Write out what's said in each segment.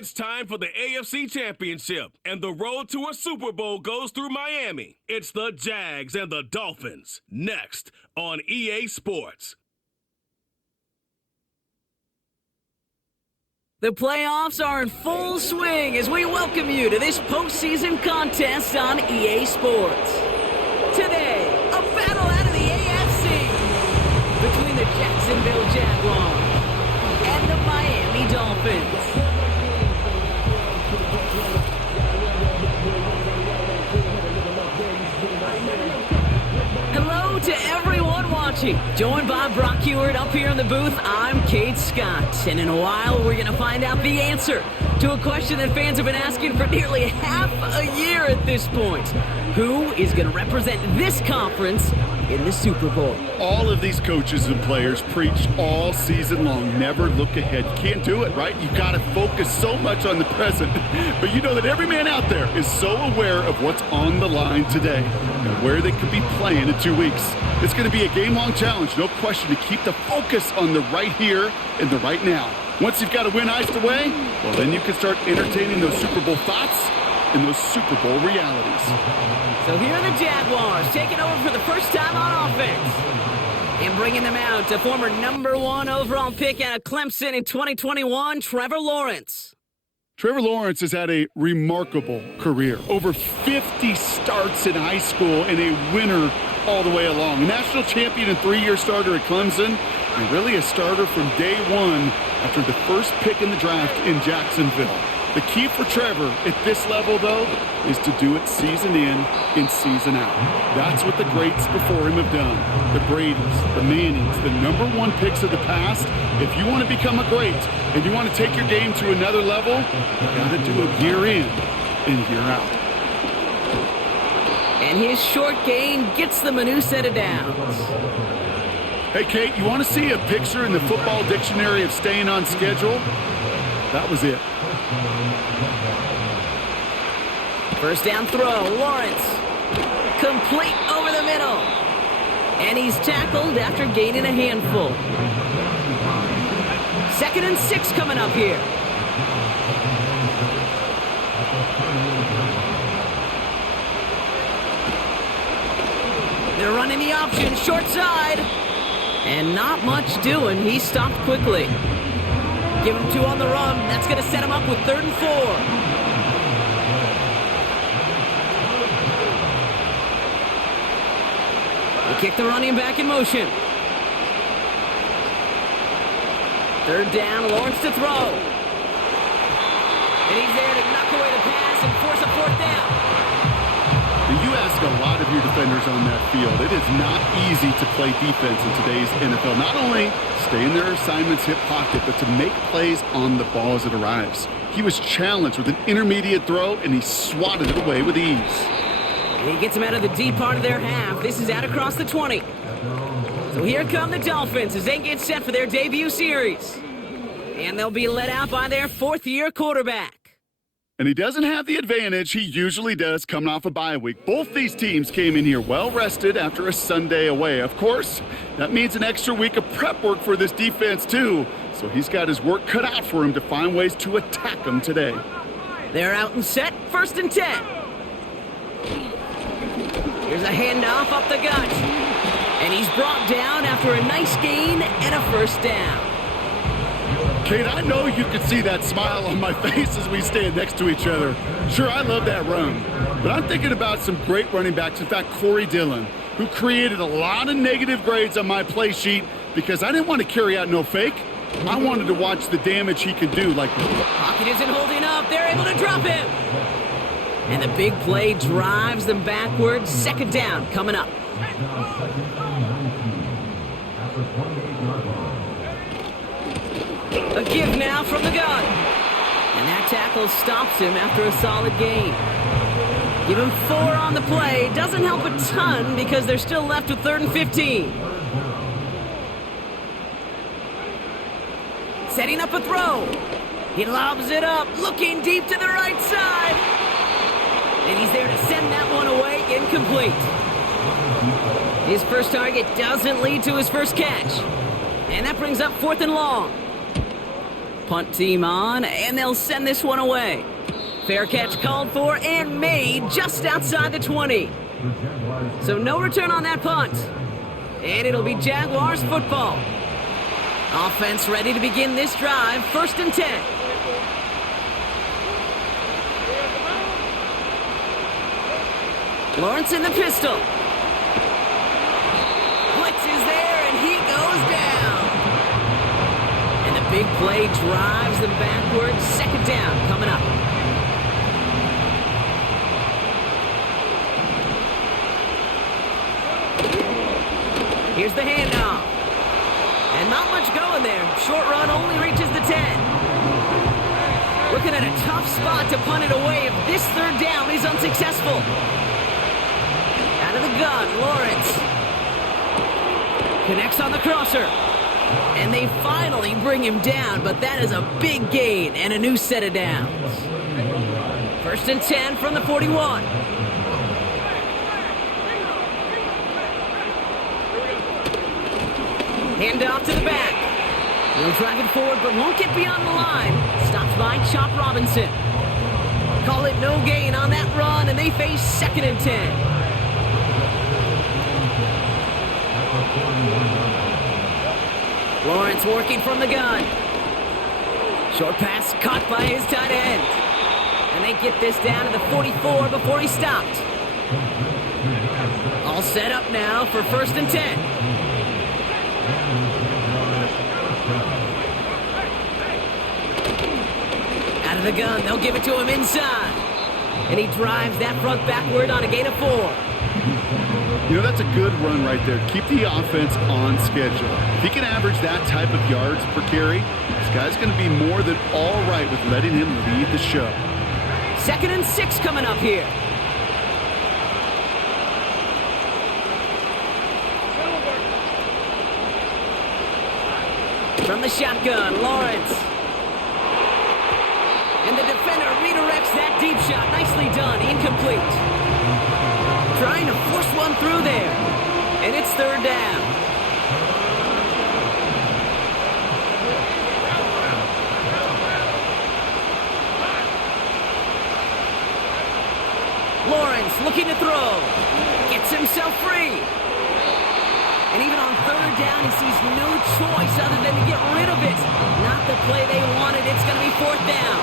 It's time for the AFC Championship, and the road to a Super Bowl goes through Miami. It's the Jags and the Dolphins, next on EA Sports. The playoffs are in full swing as we welcome you to this postseason contest on EA Sports. Today, a battle out of the AFC between the Jacksonville Jaguars and the Miami Dolphins. Hello to everyone watching. Joined by Brock Heward up here in the booth, I'm Kate Scott. And in a while, we're going to find out the answer to a question that fans have been asking for nearly half a year at this point. Who is going to represent this conference in the Super Bowl? All of these coaches and players preach all season long, never look ahead. You can't do it, right? You got to focus so much on the present. But you know that every man out there is so aware of what's on the line today and where they could be playing in 2 weeks. It's going to be a game-long challenge, no question, to keep the focus on the right here and the right now. Once you've got a win iced away, well, then you can start entertaining those Super Bowl thoughts and those Super Bowl realities. So here are the Jaguars taking over for the first time on offense. And bringing them out to former #1 overall pick out of Clemson in 2021, Trevor Lawrence. Trevor Lawrence has had a remarkable career. Over 50 starts in high school and a winner all the way along. A national champion and 3-year starter at Clemson, and really a starter from day one after the first pick in the draft in Jacksonville. The key for Trevor at this level, though, is to do it season in and season out. That's what the greats before him have done. The Bradys, the Mannings, the #1 picks of the past. If you want to become a great and you want to take your game to another level, you got to do it year in and year out. And his short gain gets them a new set of downs. Hey, Kate, you want to see a picture in the football dictionary of staying on schedule? That was it. First down throw, Lawrence. Complete over the middle. And he's tackled after gaining a handful. 2nd and 6 coming up here. They're running the option, short side. And not much doing. He stopped quickly. Give him 2 on the run. That's going to set him up with 3rd and 4. They kick the running back in motion. 3rd down, Lawrence to throw. And he's there to knock away the pass and force a 4th down. You ask a lot of your defenders on that field. It is not easy to play defense in today's NFL. Not only stay in their assignment's hip pocket, but to make plays on the ball as it arrives. He was challenged with an intermediate throw, and he swatted it away with ease. And he gets him out of the deep part of their half. This is out across the 20. So here come the Dolphins as they get set for their debut series. And they'll be led out by their 4th-year quarterback. And he doesn't have the advantage he usually does coming off a bye week. Both these teams came in here well-rested after a Sunday away. Of course, that means an extra week of prep work for this defense, too. So he's got his work cut out for him to find ways to attack them today. They're out and set, 1st and 10. Here's a handoff up the gut. And he's brought down after a nice gain and a 1st down. Kate, I know you can see that smile on my face as we stand next to each other. Sure, I love that run. But I'm thinking about some great running backs. In fact, Corey Dillon, who created a lot of negative grades on my play sheet because I didn't want to carry out no fake. I wanted to watch the damage he could do. Pocket isn't holding up. They're able to drop him. And the big play drives them backwards. 2nd down coming up. A give now from the gun. And that tackle stops him after a solid gain. Give him 4 on the play. Doesn't help a ton because they're still left with 3rd and 15. Setting up a throw. He lobs it up, looking deep to the right side. And he's there to send that one away, incomplete. His first target doesn't lead to his first catch. And that brings up 4th and long. punt team on, and they'll send this one away. Fair catch called for and made just outside the 20. So no return on that punt. And it'll be Jaguars football. Offense ready to begin this drive, 1st and 10. Lawrence in the pistol. Blitz is there, and he goes down. And the big play drives them backwards. 2nd down coming up. Here's the handoff. And not much going there. Short run only reaches the 10. Looking at a tough spot to punt it away if this 3rd down is unsuccessful. Out of the gun, Lawrence. Connects on the crosser. And they finally bring him down, but that is a big gain and a new set of downs. 1st and 10 from the 41. Hand off to the back. He'll drive it forward, but won't get beyond the line. Stopped by Chop Robinson. Call it no gain on that run, and they face 2nd and 10. Lawrence working from the gun. Short pass caught by his tight end. And they get this down to the 44 before he stopped. All set up now for 1st and 10. Out of the gun, they'll give it to him inside. And he drives that front backward on a gain of 4. You know, that's a good run right there. Keep the offense on schedule. If he can average that type of yards per carry, this guy's going to be more than all right with letting him lead the show. 2nd and 6 coming up here. From the shotgun, Lawrence. And the defender redirects that deep shot. Nicely done. Incomplete. Trying to force one through there. And it's 3rd down. Lawrence looking to throw. Gets himself free. And even on 3rd down, he sees no choice other than to get rid of it. Not the play they wanted. It's going to be 4th down.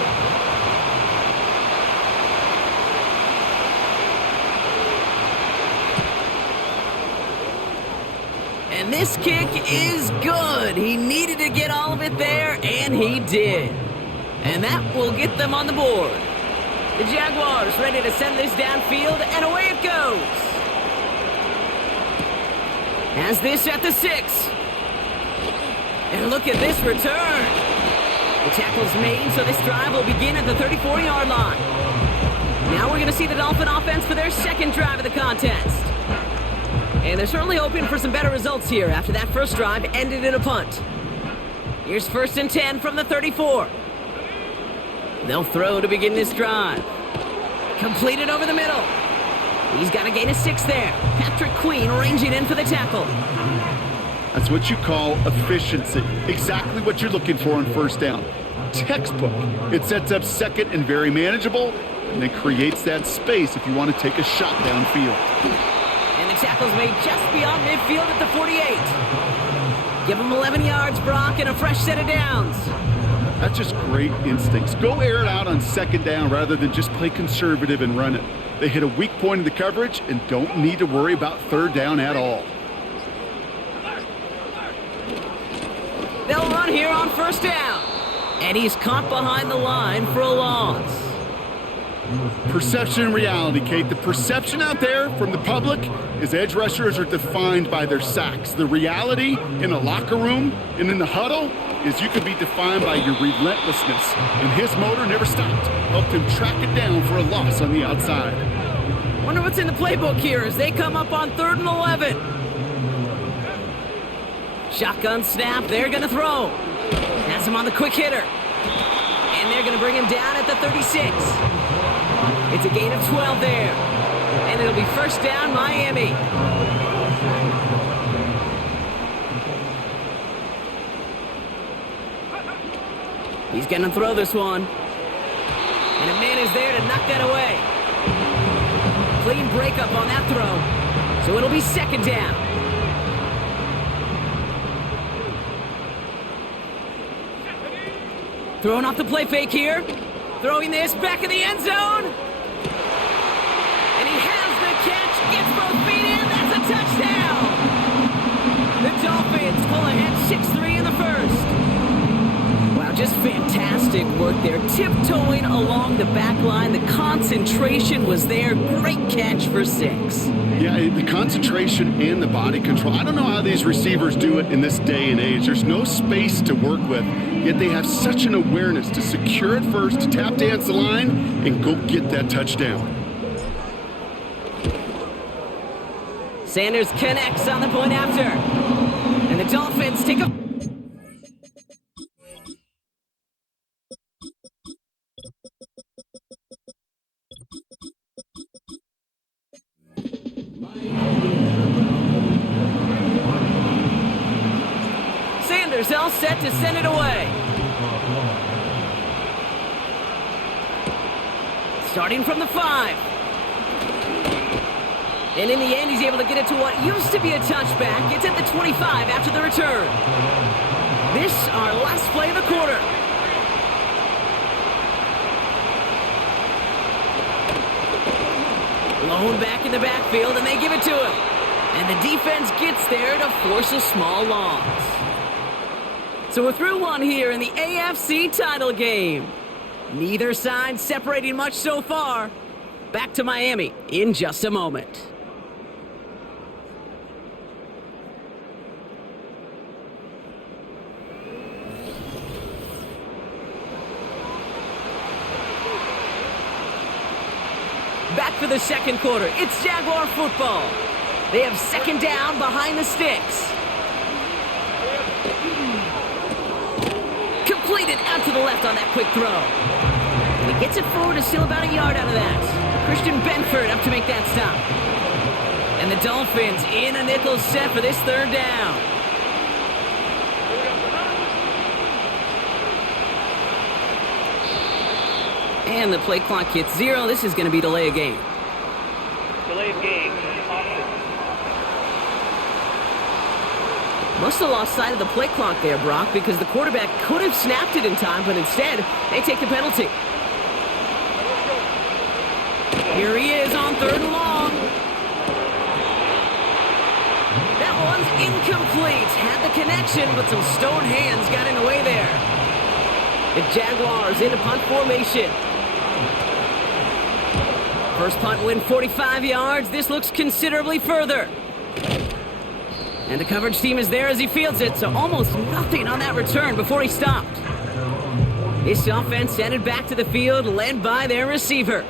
And this kick is good. He needed to get all of it there, and he did. And that will get them on the board. The Jaguars ready to send this downfield, and away it goes. Has this at the 6. And look at this return. The tackle's made, so this drive will begin at the 34-yard line. Now we're going to see the Dolphin offense for their 2nd drive of the contest. And they're certainly hoping for some better results here after that first drive ended in a punt. Here's 1st and 10 from the 34. They'll throw to begin this drive. Completed over the middle. He's got a gain of 6 there. Patrick Queen ranging in for the tackle. That's what you call efficiency. Exactly what you're looking for on 1st down. Textbook. It sets up 2nd and very manageable, and then creates that space if you want to take a shot downfield. And the tackle's made just beyond midfield at the 48. Give him 11 yards, Brock, and a fresh set of downs. That's just great instincts. Go air it out on 2nd down rather than just play conservative and run it. They hit a weak point in the coverage and don't need to worry about 3rd down at all. They'll run here on 1st down. And he's caught behind the line for a loss. Perception and reality, Kate. The perception out there from the public is edge rushers are defined by their sacks. The reality in a locker room and in the huddle is you can be defined by your relentlessness. And his motor never stopped. Helped him track it down for a loss on the outside. Wonder what's in the playbook here as they come up on 3rd and 11. Shotgun snap. They're going to throw. Has him on the quick hitter. And they're going to bring him down at the 36. It's a gain of 12 there. And it'll be 1st down, Miami. He's going to throw this one. And a man is there to knock that away. Clean breakup on that throw. So it'll be second down. Throwing off the play fake here. Throwing this back in the end zone. And he has the catch. Gets both feet in. That's a touchdown. The Dolphins pull ahead 6-3 in the first. Wow, just fantastic work there. Tiptoeing along the back line. The concentration was there. Great catch for 6. Yeah, the concentration and the body control. I don't know how these receivers do it in this day and age. There's no space to work with, yet they have such an awareness to secure it first, to tap dance the line, and go get that touchdown. Sanders connects on the point after. And the Dolphins take a... Sanders all set to send it away. Starting from the 5. And in the end, he's able to get it to what used to be a touchback. It's at the 25 after the return. This, our last play of the quarter. Blown back in the backfield, and they give it to him. And the defense gets there to force a small loss. So we're through one here in the AFC title game. Neither side separating much so far. Back to Miami in just a moment. Back for the second quarter. It's Jaguar football. They have second down behind the sticks. Completed out to the left on that quick throw. And he gets it forward to steal about a yard out of that. Christian Benford up to make that stop. And the Dolphins in a nickel set for this third down. And the play clock hits 0. This is going to be delay of game. Delay of game. Must have lost sight of the play clock there, Brock, because the quarterback could have snapped it in time, but instead, they take the penalty. Here he is on 3rd and long. That one's incomplete. Had the connection, but some stone hands got in the way there. The Jaguars in a punt formation. First punt win 45 yards. This looks considerably further. And the coverage team is there as he fields it, so almost nothing on that return before he stopped. This offense headed back to the field, led by their receiver.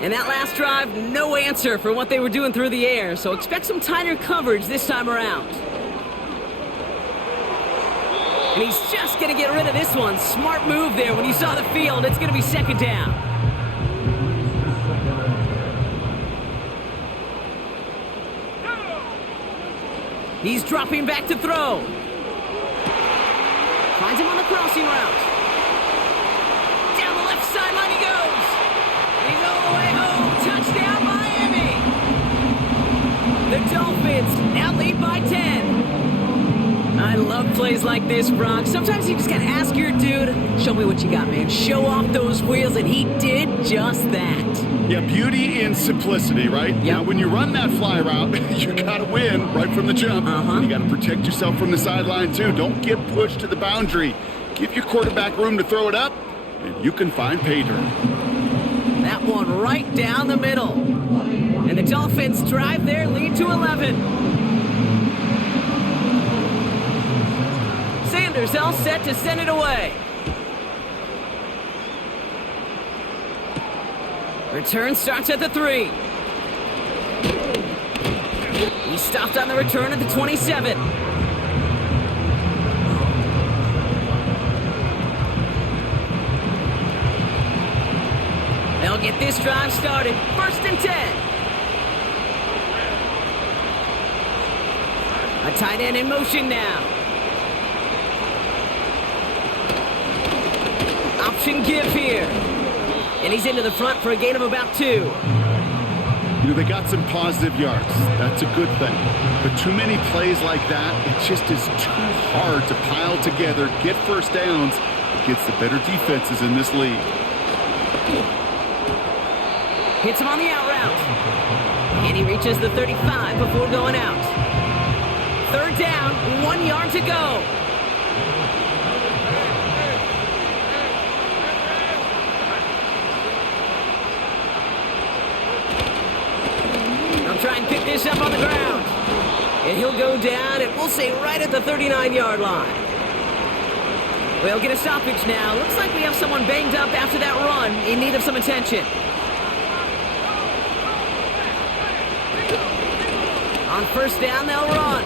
And that last drive, no answer for what they were doing through the air, so expect some tighter coverage this time around. And he's just going to get rid of this one. Smart move there when you saw the field. It's going to be second down. He's dropping back to throw. Finds him on the crossing route. Down the left sideline he goes. He's all the way home. Touchdown, Miami. The Dolphins now lead by 10. I love plays like this, Brock. Sometimes you just gotta ask your dude, show me what you got, man. Show off those wheels, and he did just that. Yeah, beauty in simplicity, right? Yep. Now, when you run that fly route, you gotta win right from the jump. You gotta protect yourself from the sideline, too. Don't get pushed to the boundary. Give your quarterback room to throw it up, and you can find pay dirt. That one right down the middle. And the Dolphins drive their lead to 11. Sanders all set to send it away. Return starts at the 3. He stopped on the return at the 27. They'll get this drive started. 1st and 10. A tight end in motion now. option give here. And he's into the front for a gain of about 2. You know, they got some positive yards. That's a good thing. But too many plays like that, it just is too hard to pile together, get first downs against the better defenses in this league. Hits him on the out route. And he reaches the 35 before going out. 3rd down, 1 yard to go. They'll try and pick this up on the ground. And he'll go down, and we'll say right at the 39-yard line. We'll get a stoppage now. Looks like we have someone banged up after that run in need of some attention. On 1st down, they'll run.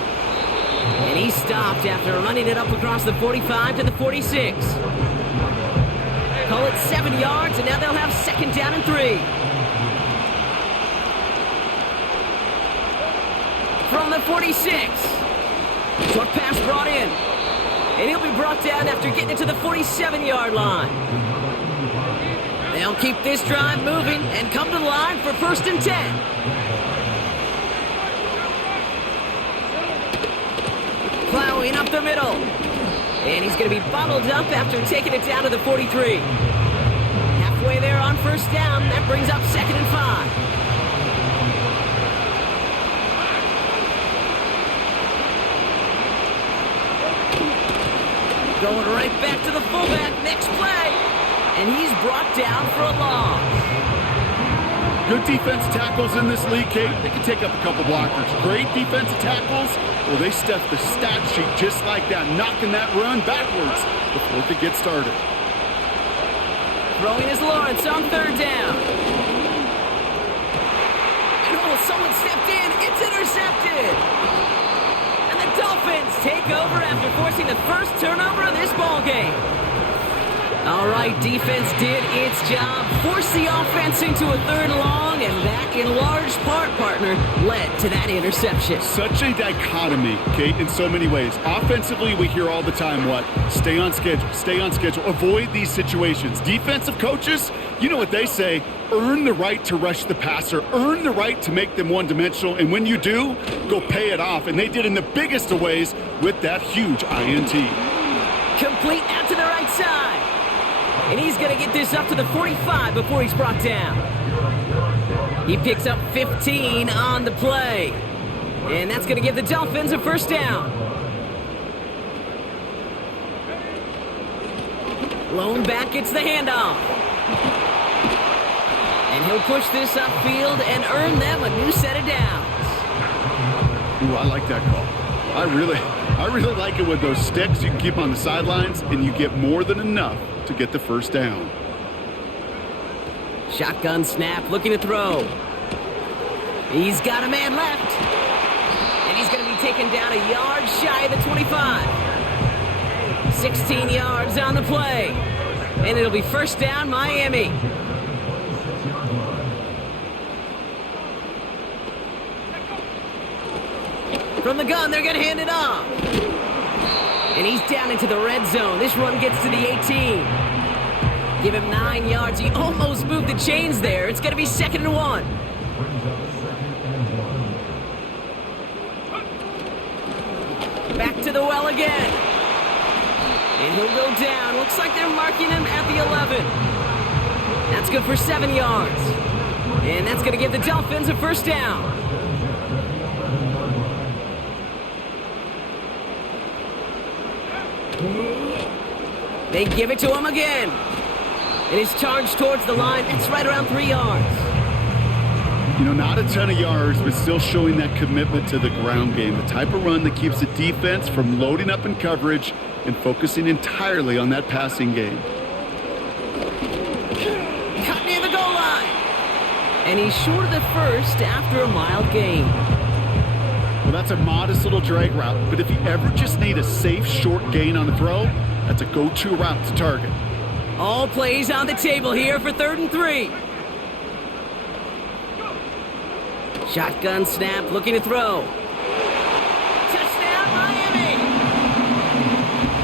And he stopped after running it up across the 45 to the 46. Call it 7 yards, and now they'll have 2nd down and 3. From the 46. Short pass brought in. And he'll be brought down after getting it to the 47-yard line. They'll keep this drive moving and come to the line for 1st and 10. Plowing up the middle. And he's going to be bottled up after taking it down to the 43. Halfway there on 1st down. That brings up 2nd and 5. Going right back to the fullback. Next play. And he's brought down for a loss. Good defensive tackles in this league, Kate. They can take up a couple blockers. Great defensive tackles. Well, they stuff the stat sheet just like that, knocking that run backwards before it could get started. Throwing is Lawrence on 3rd down. And someone stepped in. It's intercepted. And the Dolphins take over after forcing the first turnover of this ballgame. All right, defense did its job, forced the offense into a 3rd and long, and that, in large part, partner, led to that interception. Such a dichotomy, Kate, in so many ways. Offensively, we hear all the time what? Stay on schedule, avoid these situations. Defensive coaches, you know what they say, earn the right to rush the passer, earn the right to make them one-dimensional, and when you do, go pay it off. And they did in the biggest of ways with that huge INT. Complete out to the right side. And he's going to get this up to the 45 before he's brought down. He picks up 15 on the play. And that's going to give the Dolphins a 1st down. Lone back gets the handoff. And he'll push this upfield and earn them a new set of downs. Ooh, I like that call. I really like it with those sticks. You can keep on the sidelines, and you get more than enough to get the 1st down. Shotgun snap, looking to throw. He's got a man left. And he's going to be taken down a yard shy of the 25. 16 yards on the play. And it'll be 1st down, Miami. From the gun, they're going to hand it off. And he's down into the red zone. This run gets to the 18. Give him 9 yards. He almost moved the chains there. It's going to be 2nd and 1. Back to the well again. And he'll go down. Looks like they're marking him at the 11. That's good for 7 yards. And that's going to give the Dolphins a 1st down. They give it to him again. And he's charged towards the line. It's right around 3 yards. You know, not a ton of yards, but still showing that commitment to the ground game. The type of run that keeps the defense from loading up in coverage and focusing entirely on that passing game. Cut near the goal line. And he's short of the 1st after a mild gain. Well, that's a modest little drag route, but if you ever just need a safe, short gain on a throw, that's a go-to route to target. All plays on the table here for 3rd and 3. Shotgun snap, looking to throw. Touchdown, Miami!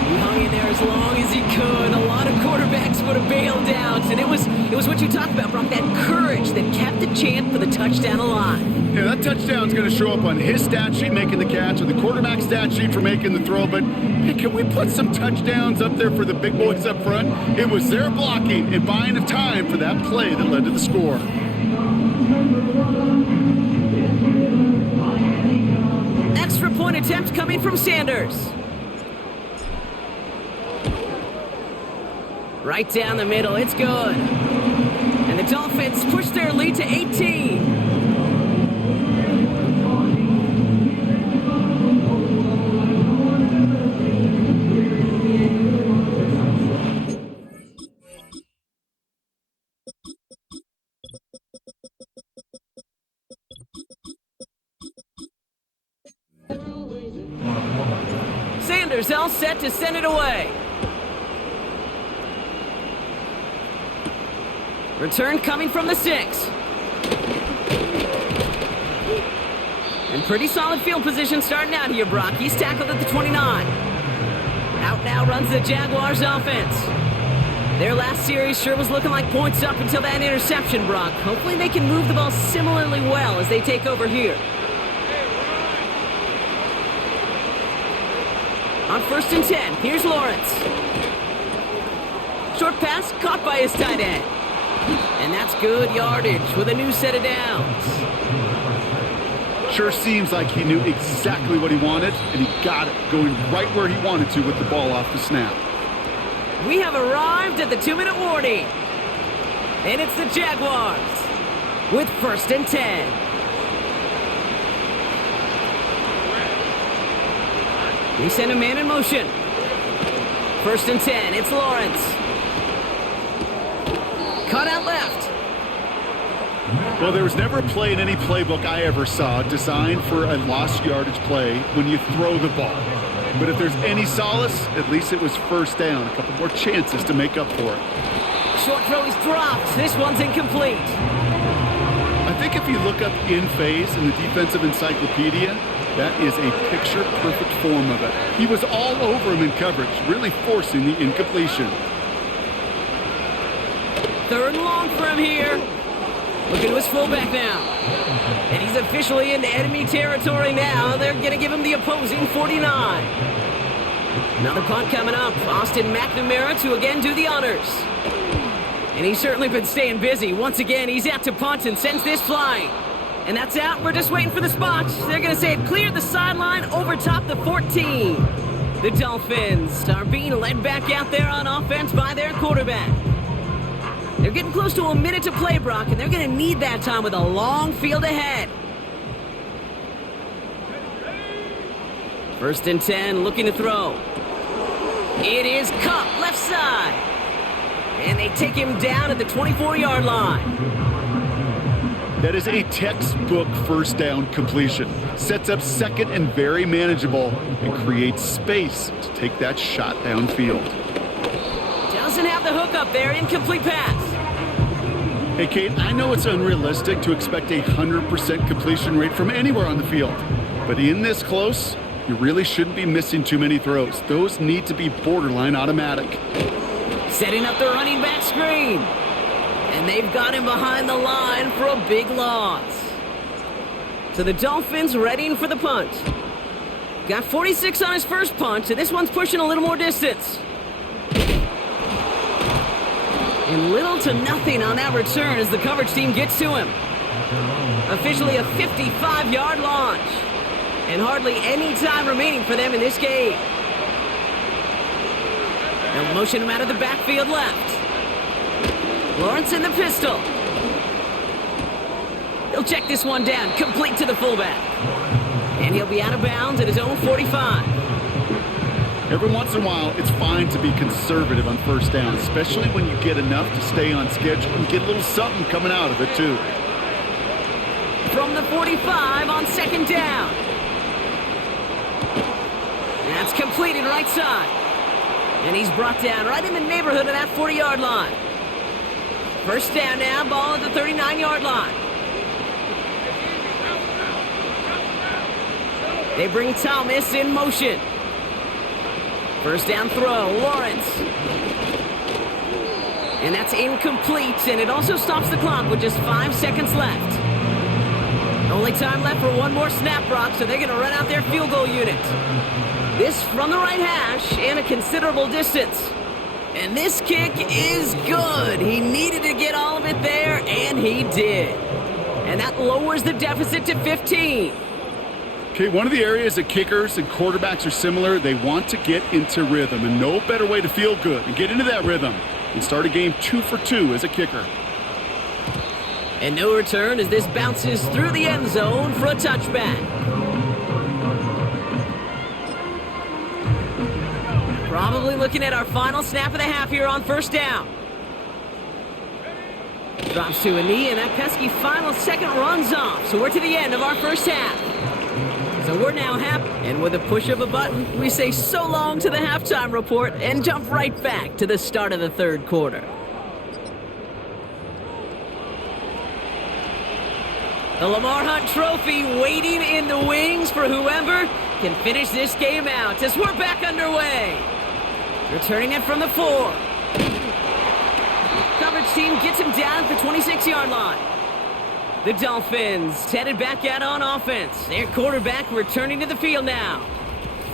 He hung in there as long as he could. A lot of quarterbacks able to bail out, and it was what you talked about, Brock, that courage that kept the chant for the touchdown alive. Yeah, that touchdown's going to show up on his stat sheet making the catch or the quarterback's stat sheet for making the throw, but hey, can we put some touchdowns up there for the big boys up front? It was their blocking and buying of time for that play that led to the score. Extra point attempt coming from Sanders. Right down the middle, it's good. And the Dolphins push their lead to 18. Sanders all set to send it away. Return coming from the 6. And pretty solid field position starting out here, Brock. He's tackled at the 29. Out now runs the Jaguars offense. Their last series sure was looking like points up until that interception, Brock. Hopefully they can move the ball similarly well as they take over here. On 1st and 10, here's Lawrence. Short pass caught by his tight end. And that's good yardage with a new set of downs. Sure seems like he knew exactly what he wanted, and he got it, going right where he wanted to with the ball off the snap. We have arrived at the 2-minute warning. And it's the Jaguars with 1st and 10. They send a man in motion. 1st and 10, it's Lawrence. Cut out left. Well, there was never a play in any playbook I ever saw designed for a lost yardage play when you throw the ball. But if there's any solace, at least it was 1st down. A couple more chances to make up for it. Short throw is dropped. This one's incomplete. I think if you look up in phase in the defensive encyclopedia, that is a picture-perfect form of it. He was all over him in coverage, really forcing the incompletion. 3rd and long for him here. Looking to his fullback now. And he's officially into enemy territory now. They're going to give him the opposing 49. Another punt coming up. Austin McNamara to again do the honors. And he's certainly been staying busy. Once again, he's out to punt and sends this flying. And that's out. We're just waiting for the spot. They're going to say it cleared the sideline over top the 14. The Dolphins are being led back out there on offense by their quarterback. They're getting close to a minute to play, Brock, and they're going to need that time with a long field ahead. 1st and 10, looking to throw. It is Cup, left side. And they take him down at the 24-yard line. That is a textbook 1st down completion. Sets up 2nd and very manageable and creates space to take that shot downfield. Doesn't have the hook up there, incomplete pass. Hey, Kate, I know it's unrealistic to expect a 100% completion rate from anywhere on the field. But in this close, you really shouldn't be missing too many throws. Those need to be borderline automatic. Setting up the running back screen. And they've got him behind the line for a big loss. So the Dolphins readying for the punt. Got 46 on his first punt, and this one's pushing a little more distance. And little to nothing on that return as the coverage team gets to him. Officially a 55-yard launch. And hardly any time remaining for them in this game. They'll motion him out of the backfield left. Lawrence in the pistol. He'll check this one down, complete to the fullback. And he'll be out of bounds at his own 45. Every once in a while, it's fine to be conservative on 1st down, especially when you get enough to stay on schedule and get a little something coming out of it, too. From the 45 on 2nd down. That's completed right side. And he's brought down right in the neighborhood of that 40-yard line. 1st down now, ball at the 39-yard line. They bring Thomas in motion. 1st down throw, Lawrence. And that's incomplete, and it also stops the clock with just 5 seconds left. Only time left for one more snap, Brock, so they're going to run out their field goal unit. This from the right hash and a considerable distance. And this kick is good. He needed to get all of it there, and he did. And that lowers the deficit to 15. Okay, one of the areas that kickers and quarterbacks are similar, they want to get into rhythm, and no better way to feel good and get into that rhythm and start a game 2 for 2 as a kicker. And no return as this bounces through the end zone for a touchback. Probably looking at our final snap of the half here on first down. Drops to a knee, and that pesky final second runs off. So we're to the end of our first half. So we're now happy, and with a push of a button, we say so long to the halftime report and jump right back to the start of the third quarter. The Lamar Hunt Trophy waiting in the wings for whoever can finish this game out as we're back underway. Returning it from the 4. Coverage team gets him down at the 26-yard line. The Dolphins headed back out on offense. Their quarterback returning to the field now.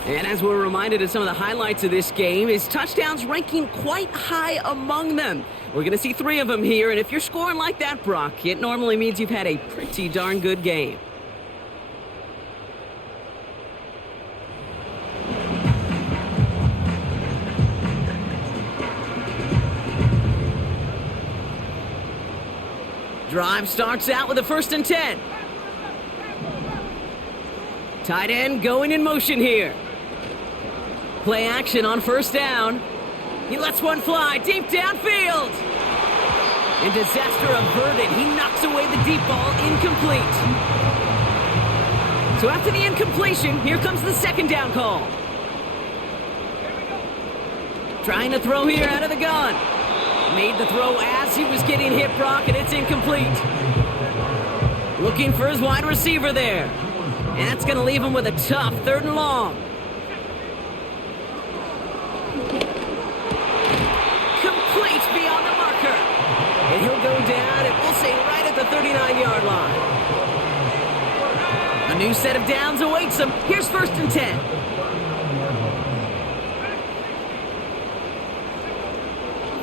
And as we're reminded of some of the highlights of this game, his touchdowns ranking quite high among them. We're going to see 3 of them here, and if you're scoring like that, Brock, it normally means you've had a pretty darn good game. Drive starts out with a 1st and 10. Tight end going in motion here. Play action on first down. He lets one fly deep downfield. And disaster averted. He knocks away the deep ball, incomplete. So after the incompletion, here comes the second down call. Trying to throw here out of the gun. Made the throw as he was getting hit, Brock, and it's incomplete. Looking for his wide receiver there. And that's going to leave him with a tough 3rd and long. Complete beyond the marker. And he'll go down, and we'll say right at the 39-yard line. A new set of downs awaits him. Here's 1st and 10.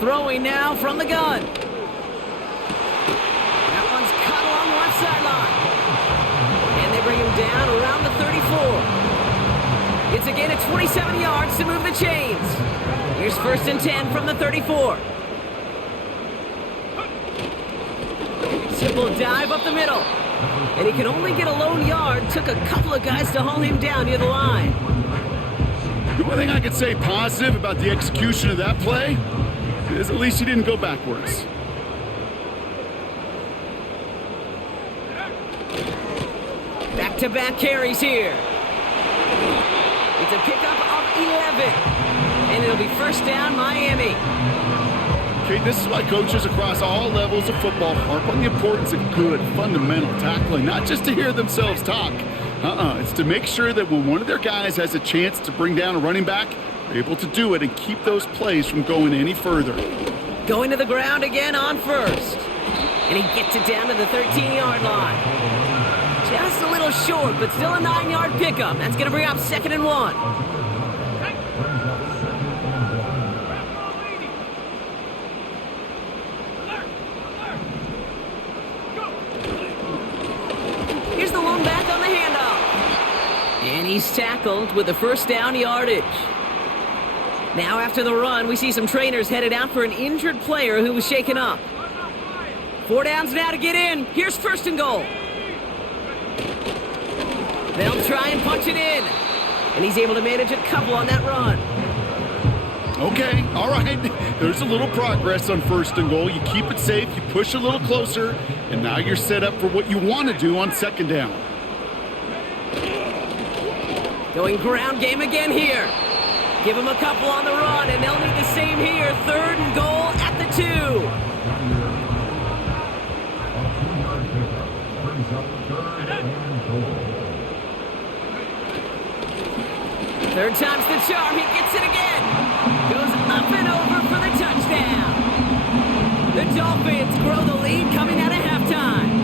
Throwing now from the gun. That one's cut along the left sideline. And they bring him down around the 34. It's again at 27 yards to move the chains. Here's 1st and 10 from the 34. Simple dive up the middle. And he could only get a lone yard. Took a couple of guys to haul him down near the line. The one thing I could say positive about the execution of that play is at least he didn't go backwards. Back-to-back carries here. It's a pickup of 11. And it'll be 1st down, Miami. Okay, this is why coaches across all levels of football harp on the importance of good, fundamental tackling, not just to hear themselves talk. It's to make sure that when one of their guys has a chance to bring down a running back, they're able to do it and keep those plays from going any further. Going to the ground again on 1st. And he gets it down to the 13-yard line. Just a little short, but still a 9-yard pickup. That's going to bring up 2nd and 1. Here's the lone back on the handoff. And he's tackled with the 1st down yardage. Now after the run, we see some trainers headed out for an injured player who was shaken up. 4 downs now to get in. Here's 1st and goal. They'll try and punch it in. And he's able to manage a couple on that run. Okay, all right. There's a little progress on 1st and goal. You keep it safe, you push a little closer, and now you're set up for what you want to do on 2nd down. Going ground game again here. Give him a couple on the run, and they'll need the same here. 3rd and goal at the 2. Third time's the charm. He gets it again. Goes up and over for the touchdown. The Dolphins grow the lead coming out of halftime.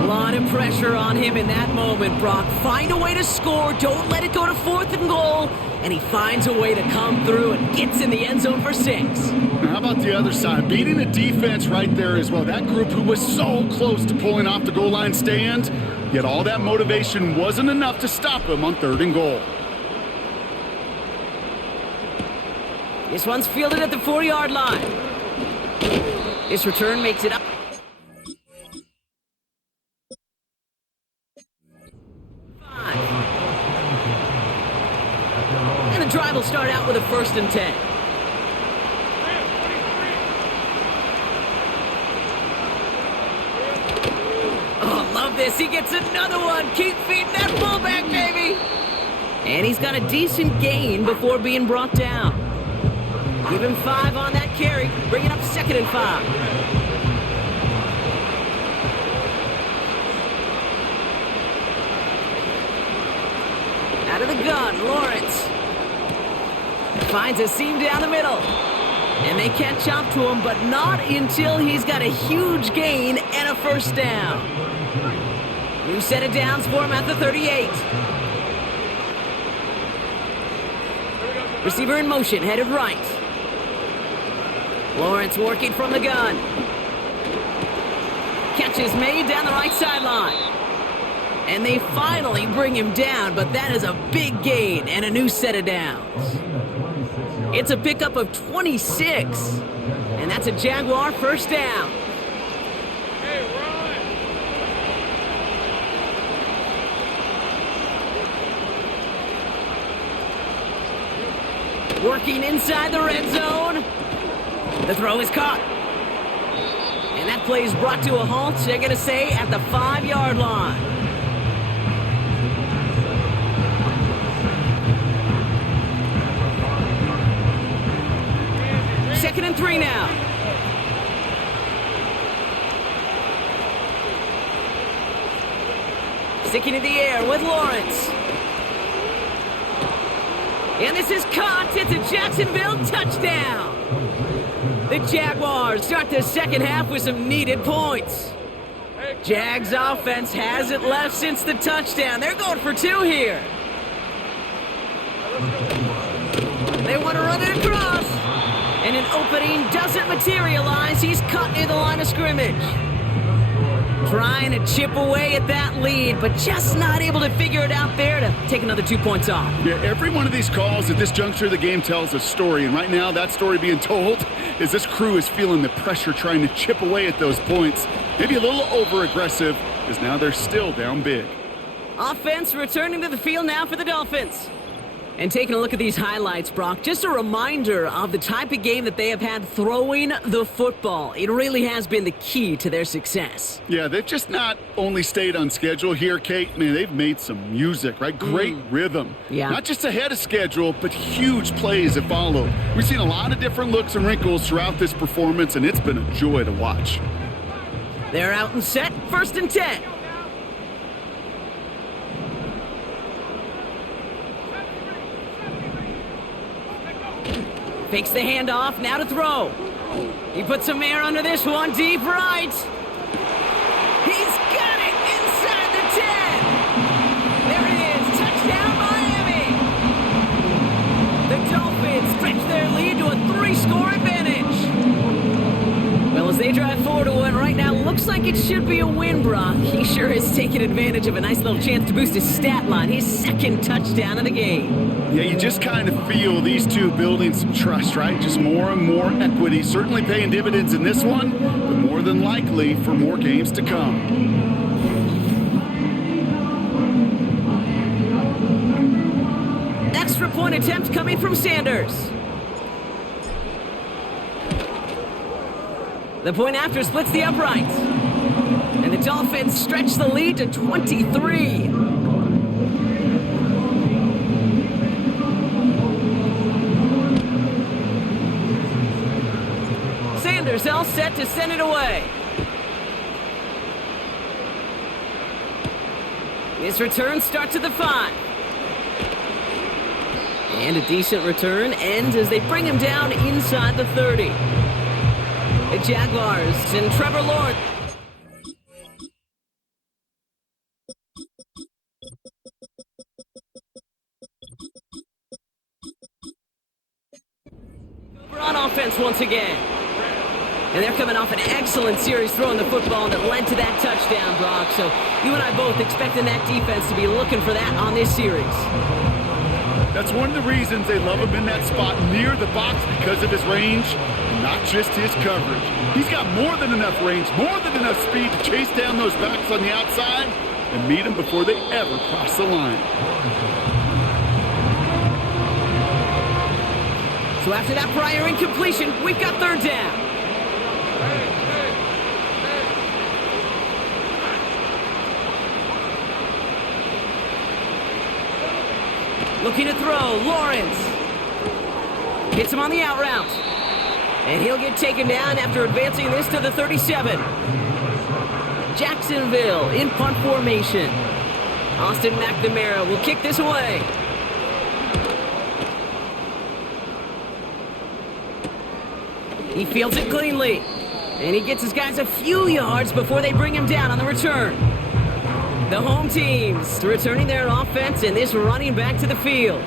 A lot of pressure on him in that moment, Brock. Find a way to score. Don't let it go to 4th and goal. And he finds a way to come through and gets in the end zone for 6. Now, how about the other side? Beating the defense right there as well. That group who was so close to pulling off the goal line stand, yet all that motivation wasn't enough to stop him on 3rd and goal. This one's fielded at the 4-yard line. This return makes it up. And the drive will start out with a 1st and 10. Oh, love this. He gets another one. Keep feeding that fullback, baby. And he's got a decent gain before being brought down. Give him 5 on that carry. Bring it up 2nd and 5. Out of the gun, Lawrence. Finds a seam down the middle. And they catch up to him, but not until he's got a huge gain and a 1st down. New set of downs for him at the 38. Receiver in motion, headed right. Lawrence working from the gun. Catch is made down the right sideline. And they finally bring him down, but that is a big gain and a new set of downs. It's a pickup of 26, and that's a Jaguar 1st down. Hey, run! Working inside the red zone. The throw is caught. And that play is brought to a halt, they're going to say, at the 5-yard line. Second and 3 now. Sticking in the air with Lawrence. And this is caught. It's a Jacksonville touchdown. The Jaguars start the second half with some needed points. Jags offense hasn't left since the touchdown. They're going for 2 here. They want to run it across. And an opening doesn't materialize. He's cut near the line of scrimmage. Trying to chip away at that lead, but just not able to figure it out there to take another 2 points off. Yeah, every one of these calls at this juncture of the game tells a story, and right now that story being told is this crew is feeling the pressure trying to chip away at those points. Maybe a little over-aggressive, because now they're still down big. Offense returning to the field now for the Dolphins. And taking a look at these highlights, Brock, just a reminder of the type of game that they have had throwing the football. It really has been the key to their success. Yeah, they've just not only stayed on schedule here, Kate. Man, they've made some music, right? Great rhythm. Yeah. Not just ahead of schedule, but huge plays have followed. We've seen a lot of different looks and wrinkles throughout this performance, and it's been a joy to watch. They're out and set, 1st and 10. Fakes the handoff, now to throw. He puts some air under this one, deep right. He's got it inside the 10. There it is, touchdown Miami. The Dolphins stretch their lead to a 3-score advantage. Well, as they drive forward to one right now, looks like it should be a win, Brock. He sure has taken advantage of a nice little chance to boost his stat line. His 2nd touchdown of the game. Yeah, you just kind of feel these two building some trust, right? Just more and more equity. Certainly paying dividends in this one, but more than likely for more games to come. Extra point attempt coming from Sanders. The point after splits the uprights. And the Dolphins stretch the lead to 23. Sanders all set to send it away. His return starts at the 5. And a decent return ends as they bring him down inside the 30. the Jaguars and Trevor Lawrence. On offense once again. And they're coming off an excellent series throwing the football that led to that touchdown, Brock. So you and I both expecting that defense to be looking for that on this series. That's one of the reasons they love him in that spot near the box, because of his range, and not just his coverage. He's got more than enough range, more than enough speed to chase down those backs on the outside and meet them before they ever cross the line. So after that prior incompletion, we've got third down. Looking to throw, Lawrence. Hits him on the out route. And he'll get taken down after advancing this to the 37. Jacksonville in punt formation. Austin McNamara will kick this away. He fields it cleanly. And he gets his guys a few yards before they bring him down on the return. The home teams returning their offense and this running back to the field.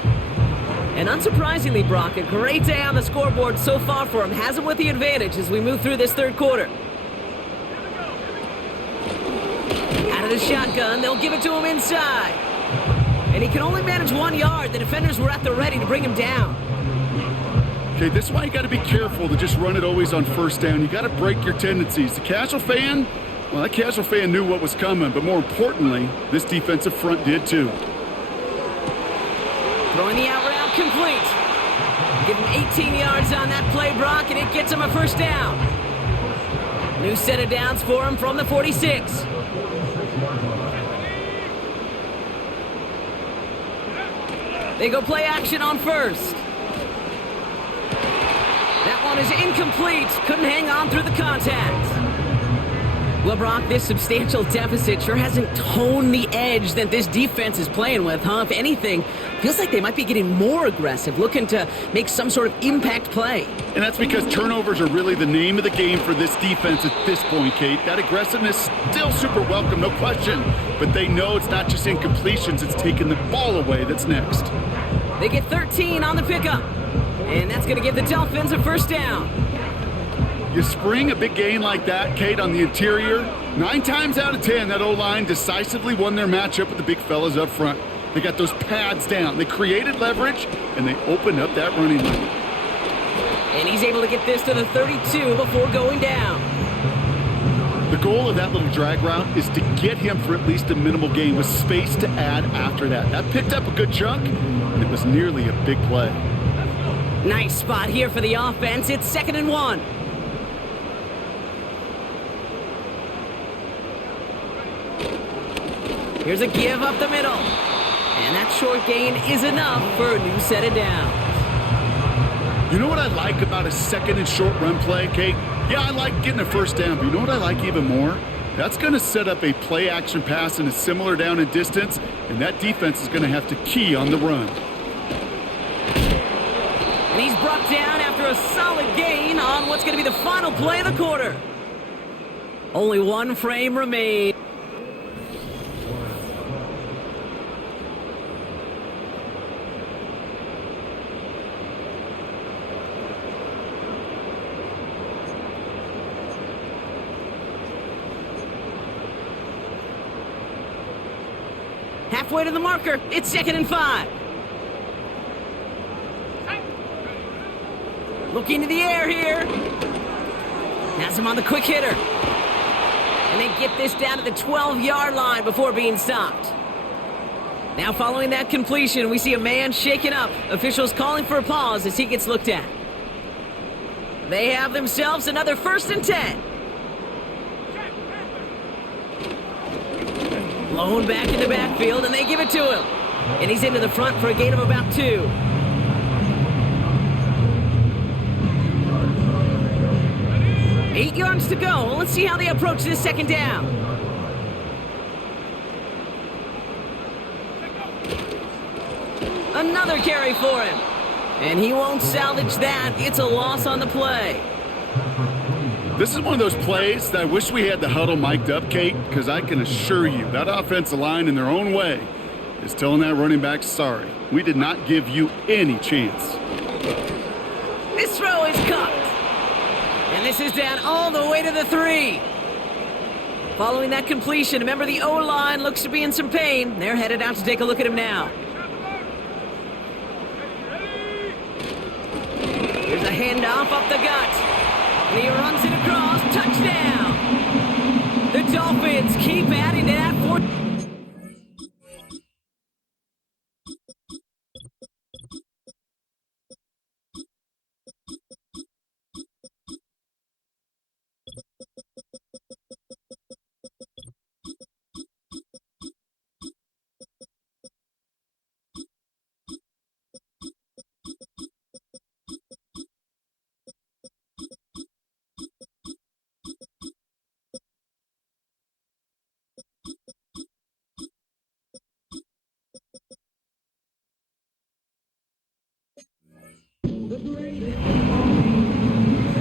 And unsurprisingly, Brock, a great day on the scoreboard so far for him. Has him with the advantage as we move through this third quarter. Out of the shotgun, they'll give it to him inside. And he can only manage 1 yard. The defenders were at the ready to bring him down. Okay, this is why you got to be careful to just run it always on first down. You got to break your tendencies. The casual fan, well, that casual fan knew what was coming, but more importantly, this defensive front did too. Throwing the out route complete. Give him 18 yards on that play, Brock, and it gets him a first down. New set of downs for him from the 46. They go play action on first. That one is incomplete. Couldn't hang on through the contact. Well, Brock, this substantial deficit sure hasn't toned the edge that this defense is playing with, huh? If anything, feels like they might be getting more aggressive, looking to make some sort of impact play. And that's because turnovers are really the name of the game for this defense at this point, Kate. That aggressiveness still super welcome, no question. But they know it's not just incompletions, it's taking the ball away that's next. They get 13 on the pickup. And that's going to give the Dolphins a first down. You spring a big gain like that, Kate, on the interior, 9 times out of 10, that O-line decisively won their matchup with the big fellas up front. They got those pads down. They created leverage, and they opened up that running lane. And he's able to get this to the 32 before going down. The goal of that little drag route is to get him for at least a minimal gain with space to add after that. That picked up a good chunk, and it was nearly a big play. Nice spot here for the offense. It's 2nd and 1. Here's a give up the middle. And that short gain is enough for a new set of downs. You know what I like about a 2nd and short run play, Kate? Yeah, I like getting a first down, but you know what I like even more? That's going to set up a play action pass in a similar down and distance, and that defense is going to have to key on the run. And he's brought down after a solid gain on what's going to be the final play of the quarter. Only one frame remains. Halfway to the marker, it's 2nd and 5. Looking to the air here. Has him on the quick hitter. And they get this down to the 12-yard line before being stopped. Now following that completion, we see a man shaken up. Officials calling for a pause as he gets looked at. They have themselves another 1st and 10. Blown back in the backfield, and they give it to him. And he's into the front for a gain of about 2. Eight yards to go. Let's see how they approach this 2nd down. Another carry for him. And he won't salvage that. It's a loss on the play. This is one of those plays that I wish we had the huddle mic'd up, Kate, because I can assure you that offensive line in their own way is telling that running back, sorry, we did not give you any chance. This throw is caught. And this is down all the way to the 3. Following that completion, a member of the O-line looks to be in some pain. They're headed out to take a look at him now. Here's a handoff up the gut. And he runs it across. Touchdown! The Dolphins keep adding to that 4.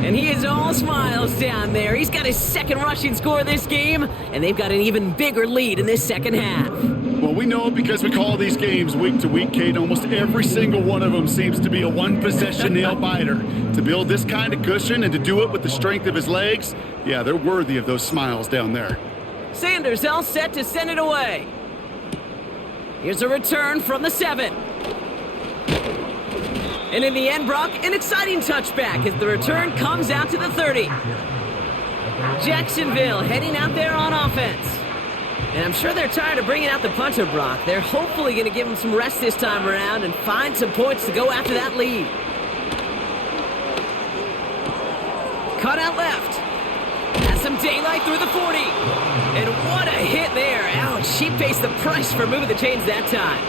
And he is all smiles down there. He's got his second rushing score this game, and they've got an even bigger lead in this second half. Well, we know it because we call these games week to week, Kate. Almost every single one of them seems to be a one-possession nail-biter. To build this kind of cushion and to do it with the strength of his legs, yeah, they're worthy of those smiles down there. Sanders all set to send it away. Here's a return from the 7. And in the end, Brock, an exciting touchback as the return comes out to the 30. Jacksonville heading out there on offense. And I'm sure they're tired of bringing out the punter, Brock. They're hopefully going to give him some rest this time around and find some points to go after that lead. Cut out left. Has some daylight through the 40. And what a hit there. Ouch, she pays the price for moving the chains that time.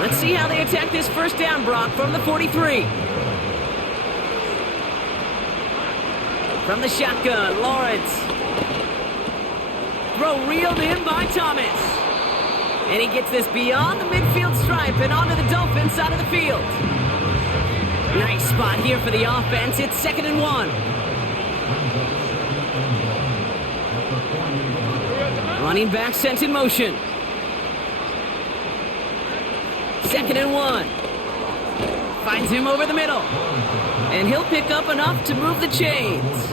Let's see how they attack this first down, Brock, from the 43. From the shotgun, Lawrence. Throw reeled in by Thomas. And he gets this beyond the midfield stripe and onto the Dolphins side of the field. Nice spot here for the offense. It's 2nd and 1. Running back sent in motion. 2nd and 1. Finds him over the middle. And he'll pick up enough to move the chains.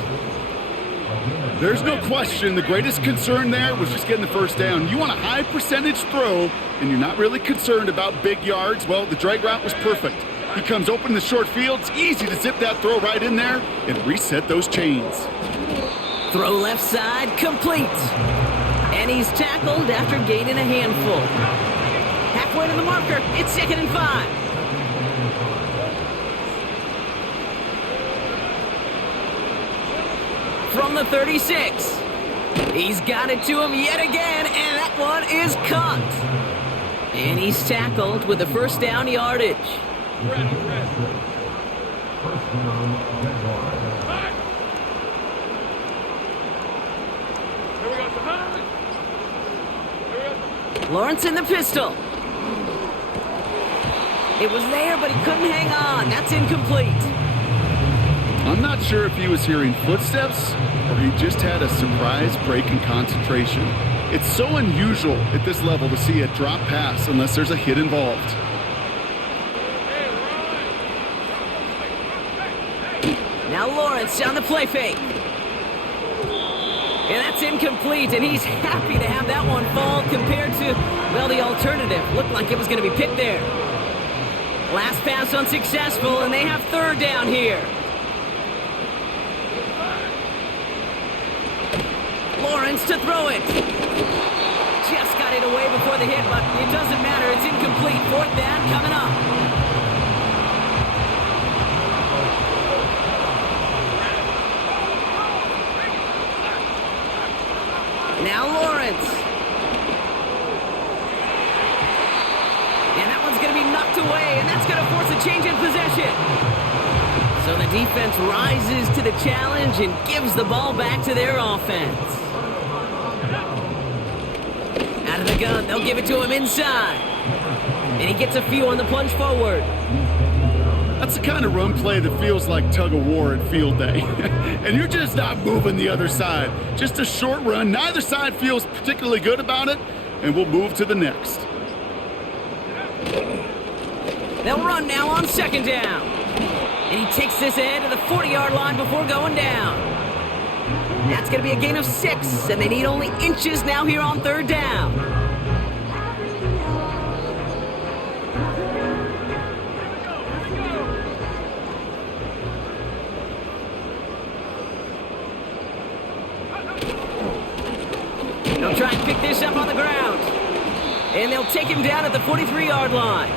There's no question the greatest concern there was just getting the first down. You want a high percentage throw, and you're not really concerned about big yards. Well, the drag route was perfect. He comes open in the short field. It's easy to zip that throw right in there and reset those chains. Throw left side, complete. And he's tackled after gaining a handful. Halfway to the marker, it's 2nd and 5. From the 36. He's got it to him yet again, and that one is caught. And he's tackled with the first down yardage. Lawrence in the pistol. It was there, but he couldn't hang on. That's incomplete. I'm not sure if he was hearing footsteps or he just had a surprise break in concentration. It's so unusual at this level to see a drop pass unless there's a hit involved. Now Lawrence on the play fake. And that's incomplete, and he's happy to have that one fall compared to, well, the alternative. Looked like it was going to be picked there. Last pass unsuccessful, and they have 3rd down here. Lawrence to throw it. Just got it away before the hit, but it doesn't matter. It's incomplete. 4th down coming up. Now Lawrence. And that one's going to be knocked away, and that's going to force a change in possession. So the defense rises to the challenge and gives the ball back to their offense. Out of the gun, they'll give it to him inside. And he gets a few on the plunge forward. That's the kind of run play that feels like tug of war at field day. And you're just not moving the other side. Just a short run. Neither side feels particularly good about it, and we'll move to the next. They'll run now on second down. And he takes this ahead to the 40-yard line before going down. That's going to be a gain of 6, and they need only inches now here on third down. They'll try and pick this up on the ground. And they'll take him down at the 43-yard line.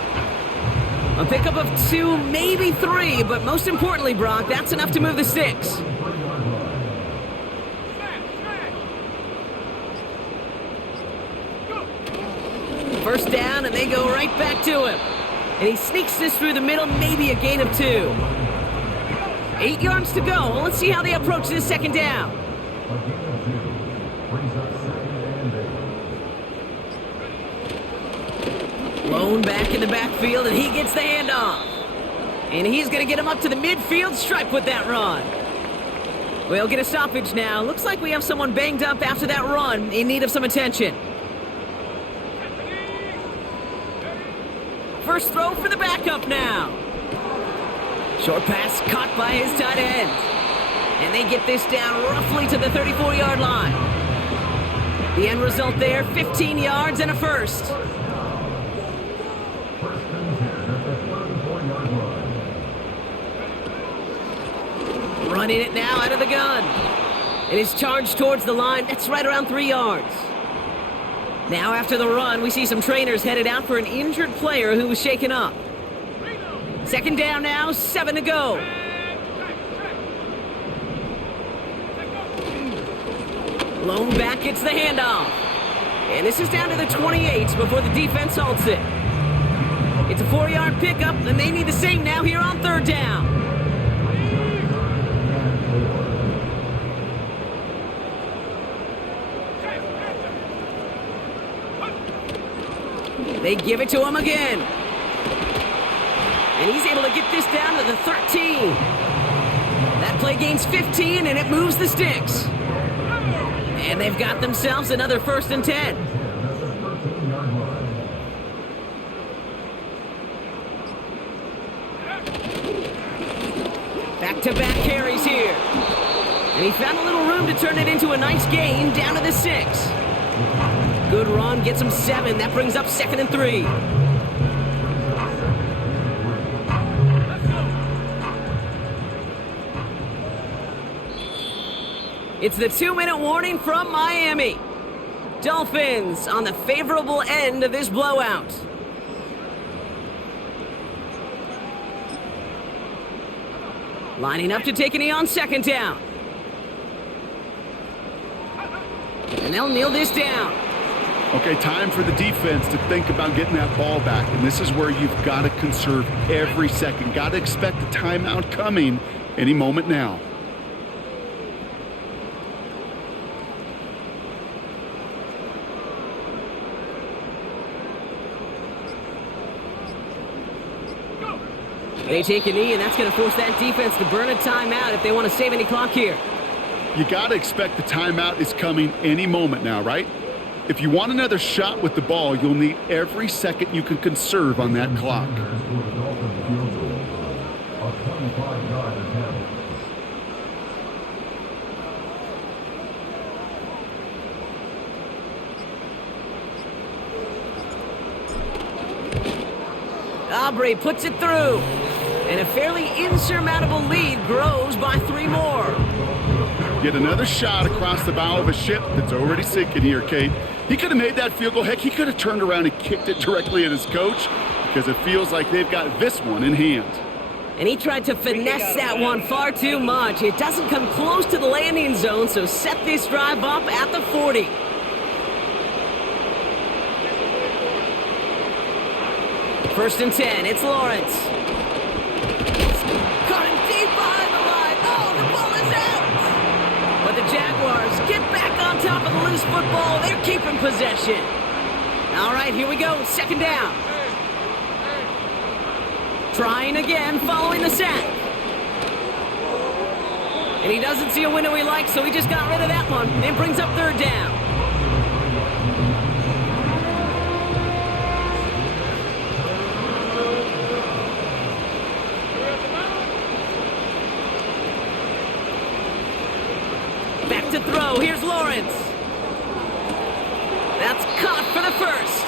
A pickup of 2, maybe 3, but most importantly, Brock, that's enough to move the sticks. First down, and they go right back to him. And he sneaks this through the middle, maybe a gain of 2. 8 yards to go. Well, let's see how they approach this second down. Lone back in the backfield, and he gets the handoff. And he's going to get him up to the midfield stripe with that run. We'll get a stoppage now. Looks like we have someone banged up after that run in need of some attention. First throw for the backup now. Short pass caught by his tight end. And they get this down roughly to the 34-yard line. The end result there, 15 yards and a first. Running it now out of the gun. It is charged towards the line. That's right around 3 yards. Now after the run, we see some trainers headed out for an injured player who was shaken up. Second down now, 7 to go. Lone back gets the handoff. And this is down to the 28 before the defense halts it. It's a 4-yard pickup, and they need the same now here on third down. They give it to him again. And he's able to get this down to the 13. That play gains 15, and it moves the sticks. And they've got themselves another 1st and 10. Back-to-back carries here. And he found a little room to turn it into a nice gain down to the 6. Good run, gets him 7. That brings up 2nd and 3. It's the 2-minute warning from Miami. Dolphins on the favorable end of this blowout. Lining up to take a knee on second down. And they'll kneel this down. Okay, time for the defense to think about getting that ball back. And this is where you've got to conserve every second. Got to expect the timeout coming any moment now. They take a knee, and that's going to force that defense to burn a timeout if they want to save any clock here. You got to expect the timeout is coming any moment now, right? If you want another shot with the ball, you'll need every second you can conserve on that clock. Aubrey puts it through. And a fairly insurmountable lead grows by 3 more. Get another shot across the bow of a ship that's already sinking here, Kate. He could have made that field goal. Heck, he could have turned around and kicked it directly at his coach because it feels like they've got this one in hand. And he tried to finesse that one far too much. It doesn't come close to the landing zone, so set this drive up at the 40. First and 10, it's Lawrence. Caught deep behind the line. Oh, the ball is out. But the Jaguars get back on top of the loose football. They're keeping possession. All right, here we go. Second down. Trying again, following the sack. And he doesn't see a window he likes, so he just got rid of that one. And brings up third down. Back to throw. Here's Lawrence. That's caught for the first.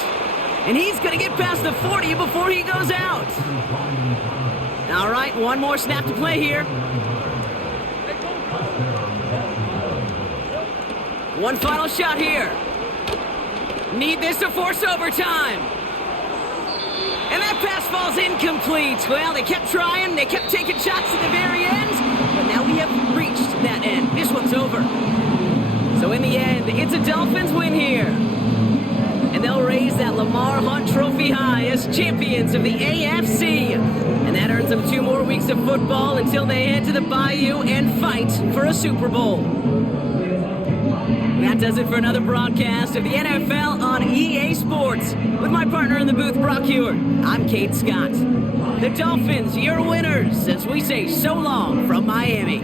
And he's going to get past the 40 before he goes out. All right, one more snap to play here. One final shot here. Need this to force overtime. And that pass falls incomplete. Well, they kept trying. They kept taking shots at the very end. But now we have reached that end. This one's over. So in the end, it's a Dolphins win here. And they'll raise that Lamar Hunt Trophy high as champions of the AFC. And that earns them 2 more weeks of football until they head to the Bayou and fight for a Super Bowl. That does it for another broadcast of the NFL on EA Sports. With my partner in the booth, Brock Hewitt, I'm Kate Scott. The Dolphins, your winners, as we say so long from Miami.